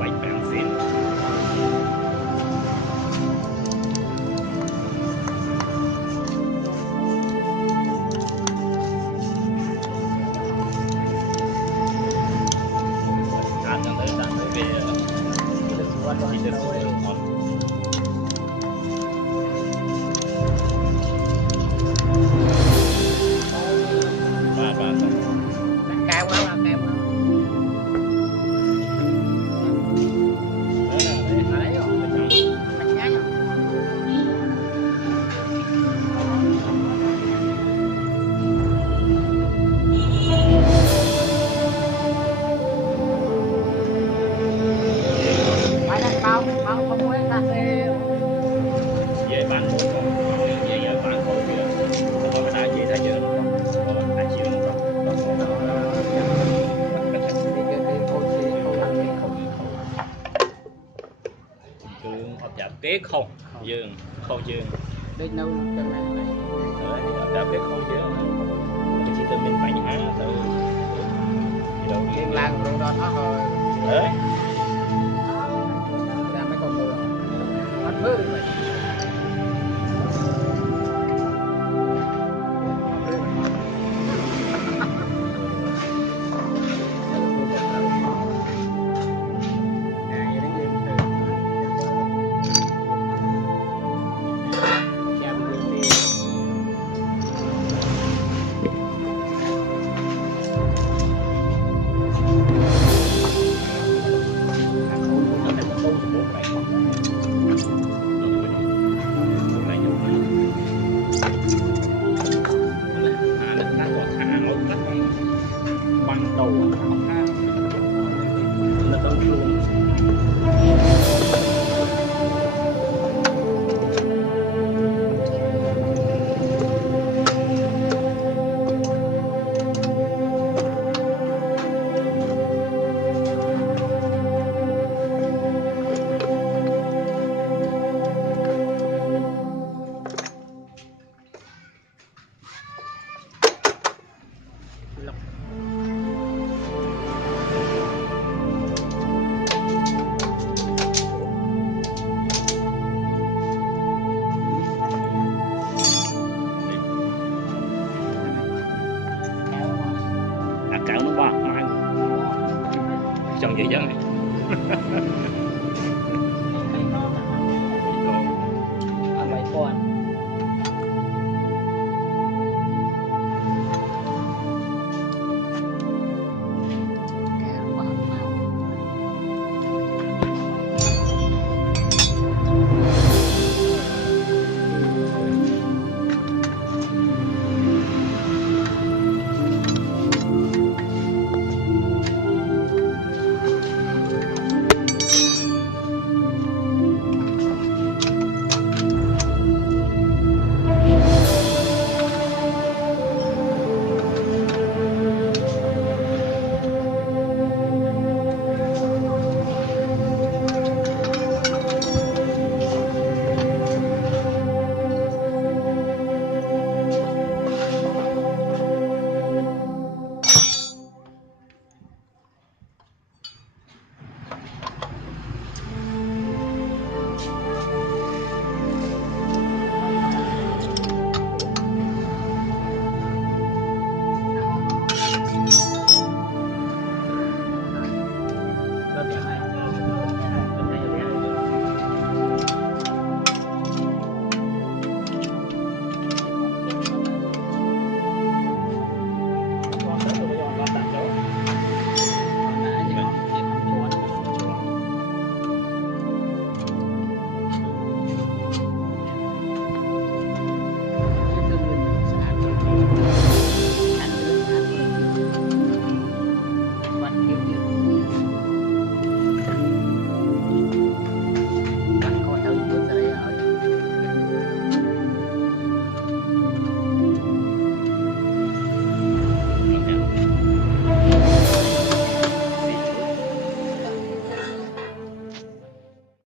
bánh bèo xịn. Ăn tới về thì được ngon. Và cao quá cao quá. Đấy rồi, bánh nhái rồi. Phải đặt bao không muốn cà phê. về bán mỗi con về giờ bán thôi chứ không có đại gì thay giờ không đại chiều dương ập chạp kế không dương không dương Đây nâu trong này đấy ập chạp kế không dương chỉ từ mình phải nhá từ đâu liên lang rồi đó thôi. đấy Ra mấy con người ăn mơ được vậy. băng đầu là đầu luôn. Cạo nó bạc mai trong vậy chứ này